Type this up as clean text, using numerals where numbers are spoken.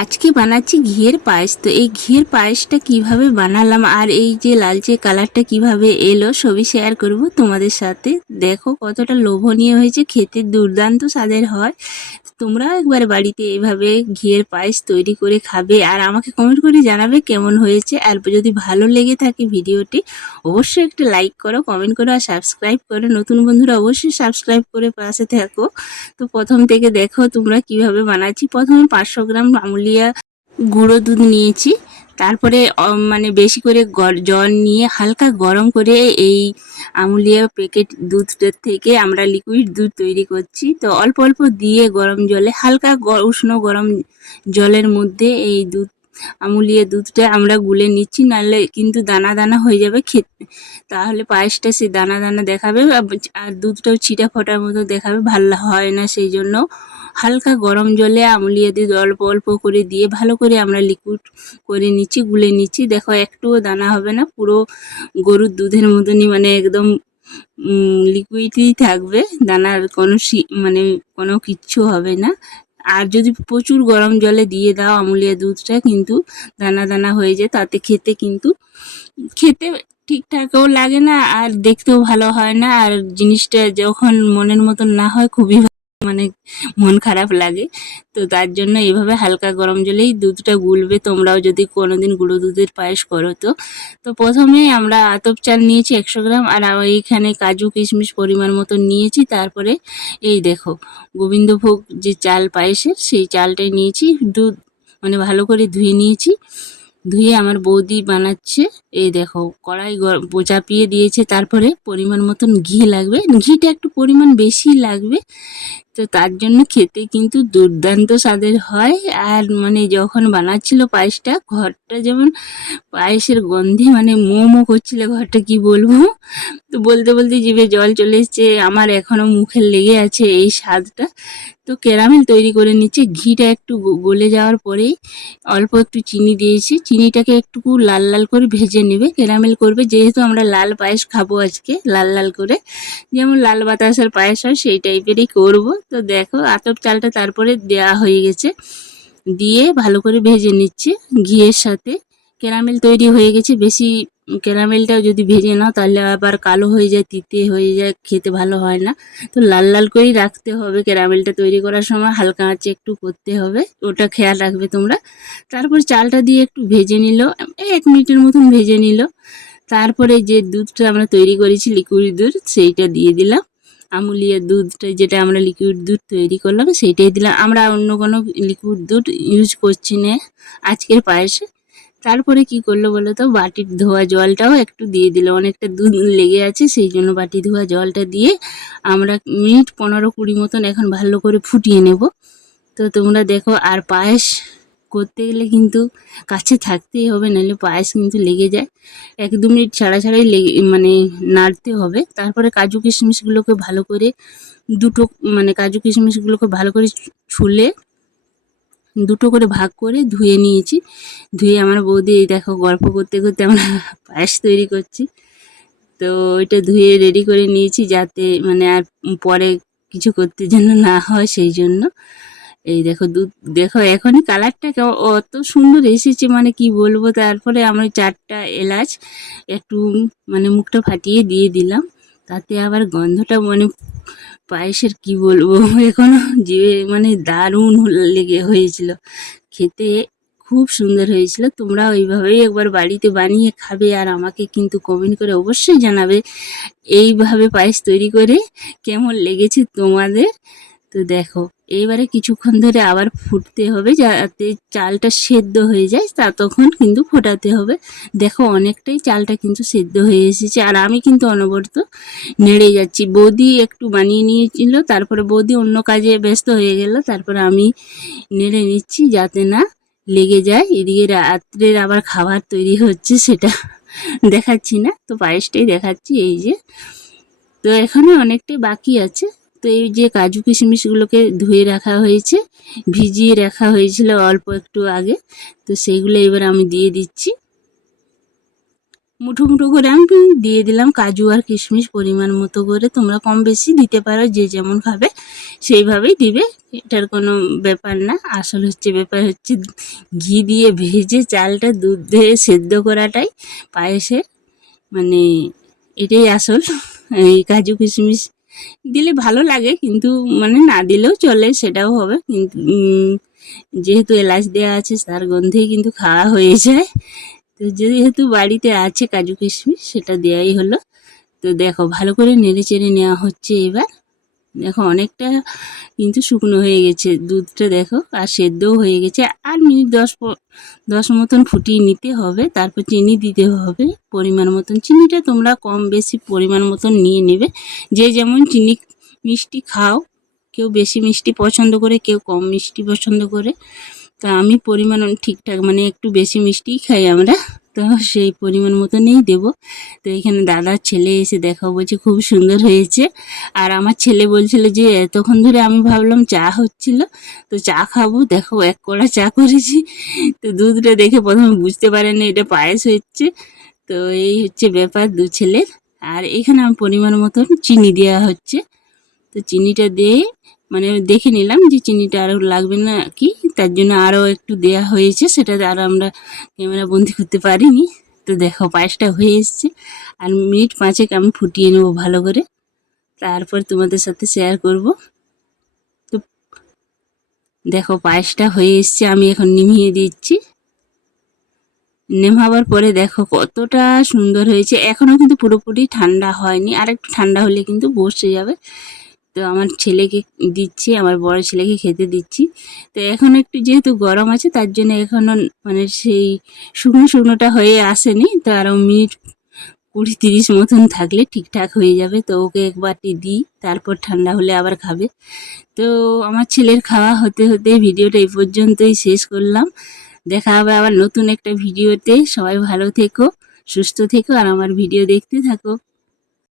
আজকে বানাচ্ছি ঘিয়ের পায়েস। তো এই ঘিয়ের পায়েসটা কিভাবে বানালাম আর এই যে লালচে কালারটা কিভাবে এলো সবই শেয়ার করব তোমাদের সাথে। দেখো কতটা লোভনীয় হয়েছে, খেতে দুর্দান্ত স্বাদের হয়। তোমরা একবার বাড়িতে এইভাবে ঘিয়ের পায়েস তৈরি করে খাবে আর আমাকে কমেন্ট করে জানাবে কেমন হয়েছে। আর যদি ভালো লেগে থাকে ভিডিওটি অবশ্যই একটা লাইক করো, কমেন্ট করো আর সাবস্ক্রাইব করো। নতুন বন্ধুরা অবশ্যই সাবস্ক্রাইব করে পাশে থাকো। তো প্রথম থেকে দেখো তোমরা কিভাবে বানাচ্ছি। প্রথমে 500 গ্রাম আমুলিয়া গুঁড়ো দুধ নিয়েছি। তারপরে মানে বেশি করে জল নিয়ে হালকা গরম করে এই আমুলিয়া প্যাকেট দুধটার থেকে আমরা লিকুইড দুধ তৈরি করছি। তো অল্প অল্প দিয়ে গরম জলে হালকা উষ্ণ গরম জলের মধ্যে এই দুধ আমুলিয়া দুধটা আমরা গুলে নিচ্ছি, নাহলে কিন্তু দানা দানা হয়ে যাবে খেতে। তাহলে পায়েসটা সে দানা দানা দেখাবে আর দুধটাও ছিটা ফোটার মতো দেখাবে, ভালো হয় না। সেই জন্য হালকা গরম জলে আমুলিয়া দুধ অল্প অল্প করে দিয়ে ভালো করে আমরা লিকুইড করে নিচ্ছি, গুলে নিচ্ছি। দেখো একটুও দানা হবে না, পুরো গরুর দুধের মতনই মানে একদম লিকুইডই থাকবে, দানার কোনো মানে কোনো কিচ্ছু হবে না। আর যদি প্রচুর গরম জলে দিয়ে দাও আমুলিয়া দুধটা কিন্তু দানা দানা হয়ে যায়, তাতে খেতে ঠিকঠাকও লাগে না আর দেখতেও ভালো হয় না। আর জিনিসটা যখন মনের মতন না হয় খুবই মানে মন খারাপ লাগে। তো তার জন্য এইভাবে হালকা গরম জলেই দুধটা গুলবে। তোমরাও যদি কোনোদিন গুঁড়ো দুধের পায়েস করো তো প্রথমে আমরা আতপ চাল নিয়েছি 100 গ্রাম আর এইখানে কাজু কিশমিশ পরিমাণ মতো নিয়েছি। তারপরে এই দেখো গোবিন্দভোগ যে চাল পায়েসের সেই চালটাই নিয়েছি, দুধ মানে ভালো করে ধুয়ে নিয়েছি। ধুয়ে আমার বৌদি বানাচ্ছে। এই দেখো কড়াই চাপিয়ে দিয়েছে। তারপরে পরিমাণ মতন ঘি লাগবে, ঘিটা একটু পরিমাণ বেশি লাগবে। তো তার জন্য খেতে কিন্তু দুর্দান্ত স্বাদের হয়। আর মানে যখন বানাচ্ছিল পায়েসটা ঘরটা যেমন পায়েসের গন্ধে মানে মো মো করছিল ঘরটা, কি বলবো। তো বলতে বলতে জিভে জল চলে এসছে, আমার এখনও মুখে লেগে আছে এই স্বাদটা। তো ক্যারামেল তৈরি করে নিচ্ছে। ঘিটা একটু গলে যাওয়ার পরেই অল্প একটু চিনি দিয়েছি, চিনিটাকে একটু লাল লাল করে ভেজে নেবে, ক্যারামেল করবে। যেহেতু আমরা লাল পায়েস খাবো আজকে, লাল লাল করে যেমন লাল বাতাসার পায়েস হয় সেই টাইপেরই করব। তো দেখো আতপ চালটা তারপরে দেওয়া হয়ে গেছে, দিয়ে ভালো করে ভেজে নিচ্ছে ঘিয়ের সাথে। ক্যারামেল তৈরি হয়ে গেছে। বেশি ক্যারামেলটা যদি ভেজে নাও তাহলে আবার কালো হয়ে যায়, তিতে হয়ে যায়, খেতে ভালো হয় না। তো লাল লাল করেই রাখতে হবে ক্যারামেলটা তৈরি করার সময়, হালকা আঁচে একটু করতে হবে, ওটা খেয়াল রাখবে তোমরা। তারপর চালটা দিয়ে একটু ভেজে নিল, 1 মিনিটের মতন ভেজে নিল। তারপরে যে দুধটা আমরা তৈরি করেছি লিকুইড দুধ সেইটা দিয়ে দিলাম। আমুলিয়া দুধটা যেটা আমরা লিকুইড দুধ তৈরি করলাম সেইটাই দিলাম, আমরা অন্য কোনো লিকুইড দুধ ইউজ করছি না আজকের পায়েসে। তারপরে কি করলো বলো তো, বাটির ধোয়া জলটাও একটু দিয়ে দিল, অনেকটা দুধ লেগে আছে সেই জন্য বাটি ধোয়া জলটা দিয়ে আমরা মিনিট 15-20 মতন এখন ভালো করে ফুটিয়ে নেব। তো তোমরা দেখো, আর পায়েস করতে গেলে কিন্তু কাছে থাকতেই হবে, নাহলে পায়েস কিন্তু লেগে যায়। 1-2 মিনিট ছাড়া ছাড়াই মানে নাড়তে হবে। তারপরে কাজু কিশমিশগুলোকে ভালো করে মানে কাজু কিশমিশগুলোকে ভালো করে ছুলে দুটো করে ভাগ করে ধুয়ে নিয়েছি। ধুয়ে আমার বৌদি এই দেখো গল্প করতে করতে আমরা পায়েস তৈরি করছি। তো ওইটা ধুয়ে রেডি করে নিয়েছি যাতে মানে আর পরে কিছু করতে যেন না হয়, সেই জন্য। এই দেখো দুধ, দেখো এখনই কালারটা অত সুন্দর এসেছে মানে কি বলবো। তারপরে আমি 4টা এলাচ একটু মানে মুখটা ফাটিয়ে দিয়ে দিলাম, তাতে আবার গন্ধটা মানে পায়েসের কি বলবো এখনো জিভে মানে দারুণ লেগে হয়েছিল, খেতে খুব সুন্দর হয়েছিল। তোমরা ওইভাবেই একবার বাড়িতে বানিয়ে খাবে আর আমাকে কিন্তু কমেন্ট করে অবশ্যই জানাবে এইভাবে পায়েস তৈরি করে কেমন লেগেছে তোমাদের। তো দেখো এইবারে কিছুক্ষণ ধরে আবার ফুটতে হবে যাতে চালটা সেদ্ধ হয়ে যায়, তখন কিন্তু ফোটাতে হবে। দেখো অনেকটাই চালটা কিন্তু সেদ্ধ হয়ে এসেছে আর আমি কিন্তু অনবরত নেড়ে যাচ্ছি। বৌদি একটু বানিয়ে নিয়েছিল, তারপরে বৌদি অন্য কাজে ব্যস্ত হয়ে গেল, তারপরে আমি নেড়ে নিচ্ছি যাতে না লেগে যায়। এদিকে রাত্রের আবার খাবার তৈরি হচ্ছে, সেটা দেখাচ্ছি না, তো পায়েসটাই দেখাচ্ছি। এই যে তো এখানে অনেকটাই বাকি আছে। তো এই যে কাজু কিশমিশগুলোকে ধুয়ে রাখা হয়েছে, ভিজিয়ে রাখা হয়েছিল অল্প একটু আগে, তো সেইগুলো এবার আমি দিয়ে দিচ্ছি। মুঠো মুঠো করে আমি দিয়ে দিলাম কাজু আর কিশমিশ পরিমাণ মতো করে। তোমরা কম বেশি দিতে পারো, যে যেমন খাবে সেইভাবেই দিবে, এটার কোনো ব্যাপার না। আসল ব্যাপার হচ্ছে ঘি দিয়ে ভেজে চালটা দুধ দিয়ে সেদ্ধ করাটাই পায়েসের মানে এটাই আসল। এই কাজু কিশমিশ দিলে ভালো লাগে, কিন্তু মানে না দিলেও চলে, সেটাও হবে। কিন্তু যেহেতু এলাচ দেওয়া আছে তার গন্ধেই কিন্তু খাওয়া হয়ে যায়। তো যেহেতু বাড়িতে আছে কাজু কিশমিশ, সেটা দেওয়াই হলো। তো দেখো ভালো করে নেড়ে চেড়ে নেওয়া হচ্ছে। এবার দেখো অনেকটা কিন্তু শুকনো হয়ে গেছে দুধটা, দেখো আর সেদ্ধও হয়ে গেছে। আর মিনিট 10 মতন ফুটিয়ে নিতে হবে, তারপর চিনি দিতে হবে পরিমাণ মতন। চিনিটা তোমরা কম বেশি পরিমাণ মতন নিয়ে নেবে, যে যেমন চিনি মিষ্টি খাও। কেউ বেশি মিষ্টি পছন্দ করে, কেউ কম মিষ্টি পছন্দ করে। তা আমি পরিমাণ ঠিকঠাক মানে একটু বেশি মিষ্টিই খাই আমরা, তো সেই পরিমাণ মতনই দেবো। তো এখানে দাদার ছেলে এসে দেখো বলছে খুব সুন্দর হয়েছে। আর আমার ছেলে বলছিল যে এতক্ষণ ধরে আমি ভাবলাম চা হচ্ছিল, তো চা খাবো, দেখো 1 কড়া চা করেছি। তো দুধটা দেখে প্রথমে বুঝতে পারেনি এটা পায়েস হচ্ছে। তো এই হচ্ছে ব্যাপার দু ছেলের। আর এখানে আমি পরিমাণ মতন চিনি দেওয়া হচ্ছে। তো চিনিটা দিয়ে মানে দেখে নিলাম যে চিনিটা আরও লাগবে না কি, তার জন্য আরও একটু দেয়া হয়েছে, সেটা আর আমরা ক্যামেরা বন্দি করতে পারিনি। তো দেখো পায়েসটা হয়ে এসছে। আর মিনিট 5 আমি ফুটিয়ে নেবো ভালো করে, তারপর তোমাদের সাথে শেয়ার করব। তো দেখো পায়েসটা হয়ে এসছে, আমি এখন নিভিয়ে দিচ্ছি। নেভাবার পরে দেখো কতটা সুন্দর হয়েছে। এখনও কিন্তু পুরোপুরি ঠান্ডা হয়নি, আর একটু ঠান্ডা হলে কিন্তু বসে যাবে। তো আমার ছেলেকে দিচ্ছি, আমার বড় ছেলেকে খেতে দিচ্ছি। তো এখন একটু যেহেতু গরম আছে, তার জন্য এখনও মানে সেই শুকনো শুকনোটা হয়ে আসেনি। তো আরও মিনিট 20-30 মতন থাকলে ঠিকঠাক হয়ে যাবে। তো ওকে এক বাটি দিই, তারপর ঠান্ডা হলে আবার খাবে। তো আমার ছেলের খাওয়া হতে হতে ভিডিওটা এই পর্যন্তই শেষ করলাম। দেখা হবে আবার নতুন একটা ভিডিওতে। সবাই ভালো থেকো, সুস্থ থেকো, আর আমার ভিডিও দেখতে থাকো।